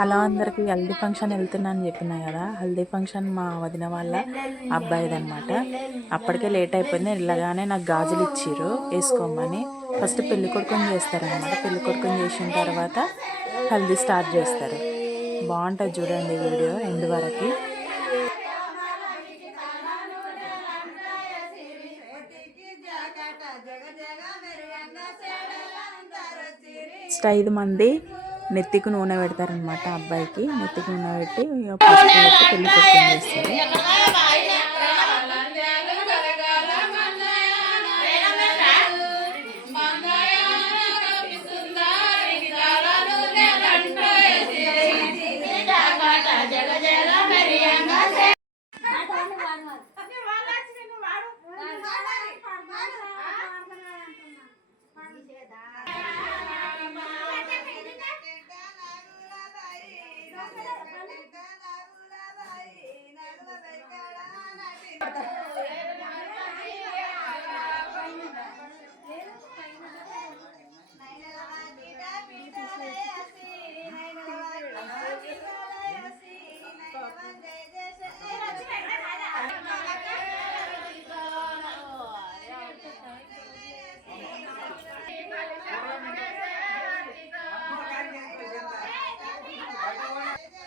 Hello అందరికీ, haldi function వెళ్తున్నా అని చెప్పినా కదా. హల్దీ ఫంక్షన్ మా వదిన వాళ్ళ అబ్బాయిదనమాట. అప్పటికే లేట్ అయిపోయింది. వెళ్ళగానే నాకు గాజులు ఇచ్చిర్రు వేసుకోమని. ఫస్ట్ పెళ్లి కొడుకుని చేస్తారనమాట. పెళ్లి కొడుకుని చేసిన తర్వాత హల్దీ స్టార్ట్ చేస్తారు. బాగుంటుంది, చూడండి వీడియో ఎండ్ వరకు. ఫస్ట్ 5 మంది నెత్తికి నూనె పెడతారనమాట. అబ్బాయికి నెత్తికి నూనె పెట్టి పసుపు పెట్టి పెళ్లి కొడుకుని చేస్తారు.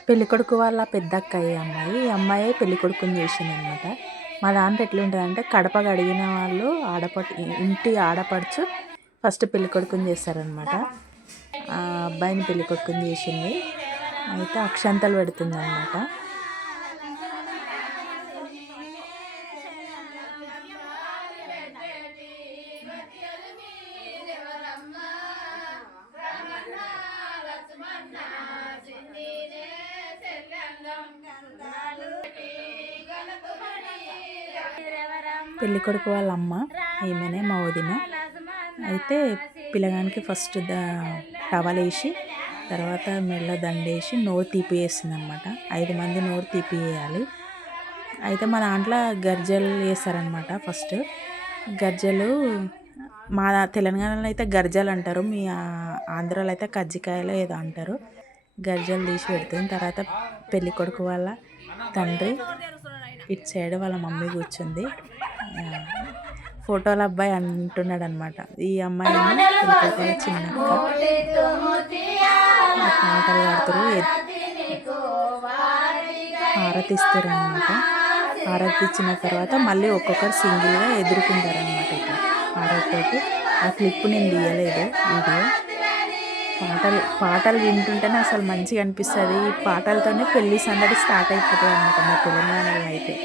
పెళ్ళికొడుకు వాళ్ళ పెద్ద అక్కయ్య అమ్మాయి, ఈ అమ్మాయి పెళ్ళికొడుకుని చేసింది అనమాట. మా దాంట్లో ఎట్లుంటుందంటే కడప కడిగిన వాళ్ళు ఇంటి ఆడపడుచు ఫస్ట్ పెళ్ళికొడుకుని చేస్తారనమాట. ఆ అబ్బాయిని పెళ్ళికొడుకుని చేసింది. అయితే అక్షంతలు పెడుతుంది అనమాట. పెళ్ళికొడుకు వాళ్ళ అమ్మ ఈమెనే మా వదిన. అయితే పిల్లగానికి ఫస్ట్ టవల్ వేసి తర్వాత మెల్ల దండేసి నోరు తీపి వేస్తుంది అనమాట. 5 మంది నోరు తీపి వేయాలి. అయితే మా దాంట్లో గర్జలు వేస్తారనమాట. ఫస్ట్ గర్జలు మా తెలంగాణలో అయితే గర్జలు అంటారు, మీ ఆంధ్రాలో అయితే కజ్జికాయలు ఏదో అంటారు. గర్జలు తీసి పెడుతుంది. తర్వాత పెళ్ళికొడుకు వాళ్ళ తండ్రి ఇటు సైడ్ వాళ్ళ మమ్మీ కూర్చుంది. ఫోటోల అబ్బాయి అంటున్నాడు అనమాట. ఈ అమ్మాయి చిన్న పాటలు పాడుతారు, హారతి ఇస్తారు అనమాట. హారతి ఇచ్చిన తర్వాత మళ్ళీ ఒక్కొక్కరు సింగిల్గా ఎదుర్కొంటారు అనమాట. ఇట్లా హారతితోటి ఆ క్లిప్ నేను తీయలేదు వీడియో. పాటలు వింటుంటేనే అసలు మంచిగా అనిపిస్తుంది. ఈ పాటలతోనే పెళ్లి సందడి స్టార్ట్ అయిపోతుంది అనమాట మా తెలంగాణలో అయితే.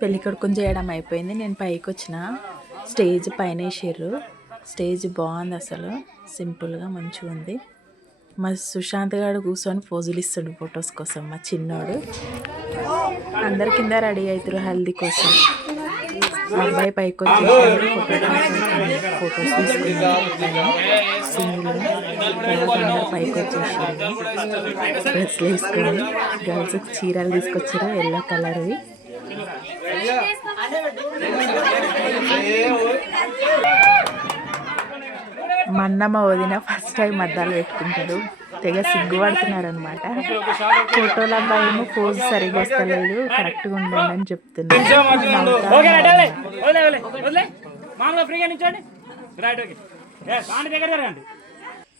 పెళ్ళికొడుకుని చేయడం అయిపోయింది. నేను పైకి వచ్చిన, స్టేజ్ పైన వేసారు. స్టేజ్ బాగుంది, అసలు సింపుల్గా మంచిగా ఉంది. మా సుశాంత్ గారు కూర్చొని పోజులు ఇస్తాడు ఫొటోస్ కోసం. మా చిన్నోడు అందరి కింద రెడీ అవుతారు హల్దీ కోసం. మా అబ్బాయి పైకి వచ్చి ఫొటోస్ తీసుకున్నాడు సింగిల్గా. తర్వాత అందరు పైకి వచ్చేసారు, డ్రెస్లు వేసుకొని. గర్ల్స్ చీరలు తీసుకొచ్చారు ఎల్లో కలర్వి. మా అన్న మా వదిన ఫస్ట్ టైం అద్దాలు పెట్టుకుంటాడు. తెగ సిగ్గుపడుతున్నారు అనమాట. ఫోటోల అబ్బాయి పోజ్ సరిగ్గా వస్తలేదు, కరెక్ట్గా ఉండండి అని చెప్తున్నాను.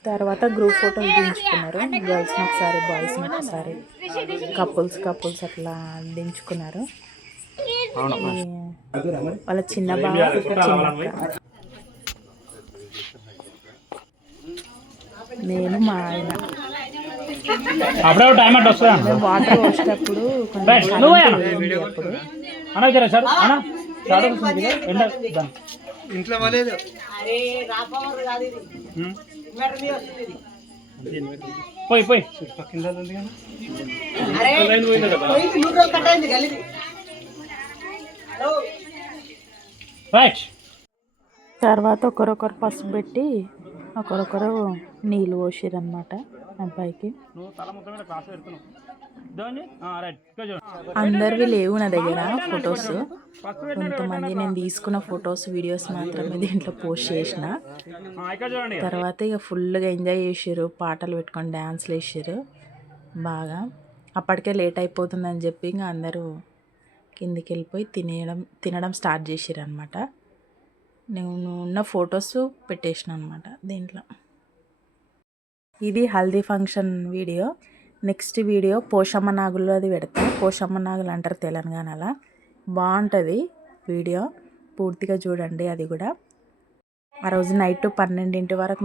తర్వాత గ్రూప్ ఫోటోలు దించుకున్నారు. గర్ల్స్ని ఒకసారి, బాయ్స్ని ఒకసారి, కపుల్స్ అట్లా దించుకున్నారు. వాళ్ళ చిన్న బావ, చిన్న అక్క, నేను, మా ఆయన. మేము వాటర్ పోసేటప్పుడు కొంచెం ఇంట్లో పోయి పోయి తర్వాత ఒకరొకరు పసుపు పెట్టి ఒకరొకరు నీళ్ళు పోసిరన్నమాట అబ్బాయికి. అందరివి లేవు నా దగ్గర ఫొటోస్. కొంతమంది నేను తీసుకున్న ఫొటోస్, వీడియోస్ మాత్రమే దీంట్లో పోస్ట్ చేసిన. తర్వాత ఇక ఫుల్గా ఎంజాయ్ చేసారు, పాటలు పెట్టుకొని డ్యాన్స్లు వేసారు బాగా. అప్పటికే లేట్ అయిపోతుందని చెప్పి ఇంకా అందరూ కిందికి వెళ్ళిపోయి తినడం స్టార్ట్ చేసారు అనమాట. నేను ఉన్న ఫొటోస్ పెట్టేసిన అనమాట దీంట్లో. ఇది haldi function video. Next video Poshamma నాగుల్లో అది పెడతా. పోషమ్మ నాగులు అంటారు తెలంగాణలో. బాగుంటుంది వీడియో, పూర్తిగా చూడండి. అది కూడా ఆ రోజు నైట్ 12 వరకు